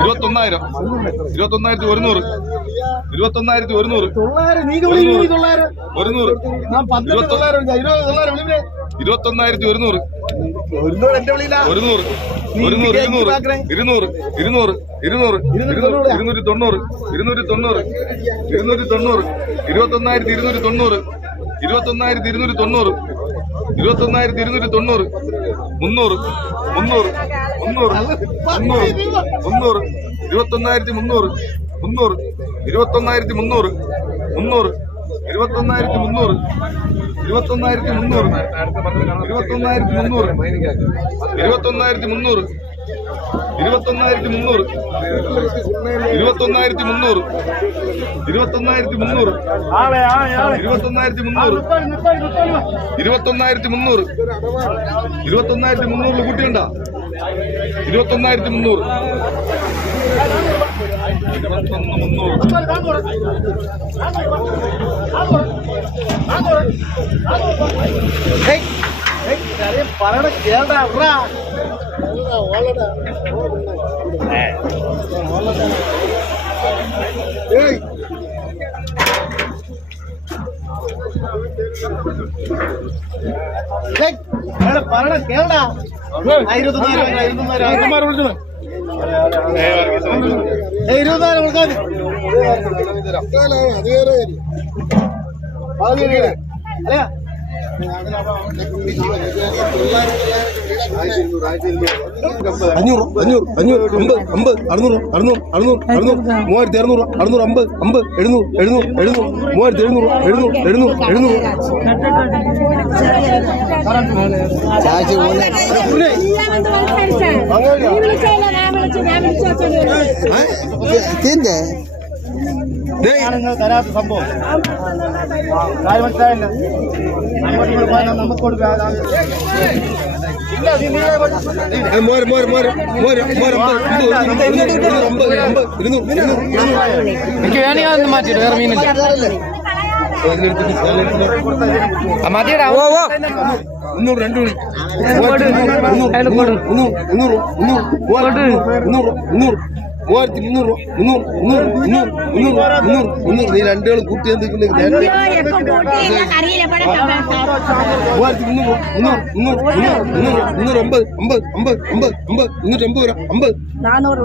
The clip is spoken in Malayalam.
ഇരുപത്തൊന്നായിരം. ഇരുപത്തൊന്നായിരത്തി ഒരുന്നൂറ്. ഇരുപത്തൊന്നായിരത്തി ഒരുന്നൂറ്. ഒരുന്നൂറ്. ഇരുപത്തൊന്നായിരത്തി ഒരുന്നൂറ്. ഒരുന്നൂറ് ഒരുന്നൂറ്. ഒരുന്നൂറ് ഇരുന്നൂറ്. ഇരുന്നൂറ് ഇരുന്നൂറ് ഇരുന്നൂറ്. ഇരുന്നൂറ്റി തൊണ്ണൂറ്. ഇരുന്നൂറ്റി തൊണ്ണൂറ്. ഇരുന്നൂറ്റി തൊണ്ണൂറ്. ഇരുപത്തൊന്നായിരത്തി ഇരുന്നൂറ്റി തൊണ്ണൂറ്. ഇരുപത്തൊന്നായിരത്തി ഇരുന്നൂറ്റി തൊണ്ണൂറ്. ഇരുപത്തൊന്നായിരത്തി ഇരുന്നൂറ്റി തൊണ്ണൂറ്. മുന്നൂറ് മുന്നൂറ് മുന്നൂറ് മുന്നൂറ് മുന്നൂറ് ഇരുപത്തൊന്നായിരത്തി മുന്നൂറ് മുന്നൂറ് ഇരുപത്തൊന്നായിരത്തി മുന്നൂറ് മുന്നൂറ് ഇരുപത്തൊന്നായിരത്തി മുന്നൂറ് ഇരുപത്തൊന്നായിരത്തി മുന്നൂറ് ഇരുപത്തൊന്നായിരത്തി മുന്നൂറ് ഇരുപത്തൊന്നായിരത്തി മുന്നൂറ് ഇരുപത്തൊന്നായിരത്തി മുന്നൂറ് ഇരുപത്തൊന്നായിരത്തി മുന്നൂറ് ഇരുപത്തൊന്നായിരത്തി മുന്നൂറ് ഇരുപത്തൊന്നായിരത്തി മുന്നൂറ് ഇരുപത്തൊന്നായിരത്തി മുന്നൂറ് ഇരുപത്തൊന്നായിരത്തി മുന്നൂറിൽ കുട്ടിയുണ്ട? ഇരുപത്തൊന്നായിരത്തി മുന്നൂറ് ഇരുപത്തൊന്ന് മുന്നൂറ് പറയണ കേൾടാ. പറയണ കേൾടാ ഇരുപത്തൊന്നായിരം ഇരുപത്തൊന്നായിരം വിളിച്ചത് ഇരുപത്തിനാല് കൊടുക്കാൻ അല്ലേ അഞ്ഞൂറ് അഞ്ഞൂറ് അഞ്ഞൂറ് അമ്പത് അമ്പത് അറുന്നൂറ് അറുന്നൂറ് അറുന്നൂറ് അറുന്നൂറ് മൂവായിരത്തി അറുന്നൂറ് അറുന്നൂറ് അമ്പത് അമ്പത് എഴുന്നൂറ് എഴുന്നൂറ് എഴുന്നൂറ് മൂവായിരത്തി എഴുന്നൂറ് എഴുന്നൂറ് എഴുന്നൂറ് എഴുന്നൂറ്. നിങ്ങൾ തരാത്ത സംഭവം. കാര്യം മനസ്സിലായില്ല? നമുക്ക് കൊടുക്കാം. എനിക്ക് വേണമെങ്കിൽ മാറ്റിയിട്ട് വേറെ മീനില്ല. മതിയുടെ മുന്നൂറ് രണ്ട് മണി മുന്നൂറ് മുന്നൂറ് മുന്നൂറ് മുന്നൂറ് മുന്നൂറ് മുന്നൂറ് മൂവായിരത്തി മുന്നൂറ് രൂപ. മുന്നൂറ് മുന്നൂറ് മുന്നൂറ് മുന്നൂറ് മുന്നൂറ് മുന്നൂറ്. നീ രണ്ടുകൾ കൂട്ടി എന്തെങ്കിലും മൂവായിരത്തി മുന്നൂറ് മുന്നൂറ് മുന്നൂറ് മുന്നൂറ് മുന്നൂറ് മുന്നൂറ് അമ്പത് അമ്പത് അമ്പത് അമ്പത് അമ്പത് മുന്നൂറ്റി അമ്പത്. രൂപ അമ്പത് നാനൂറ്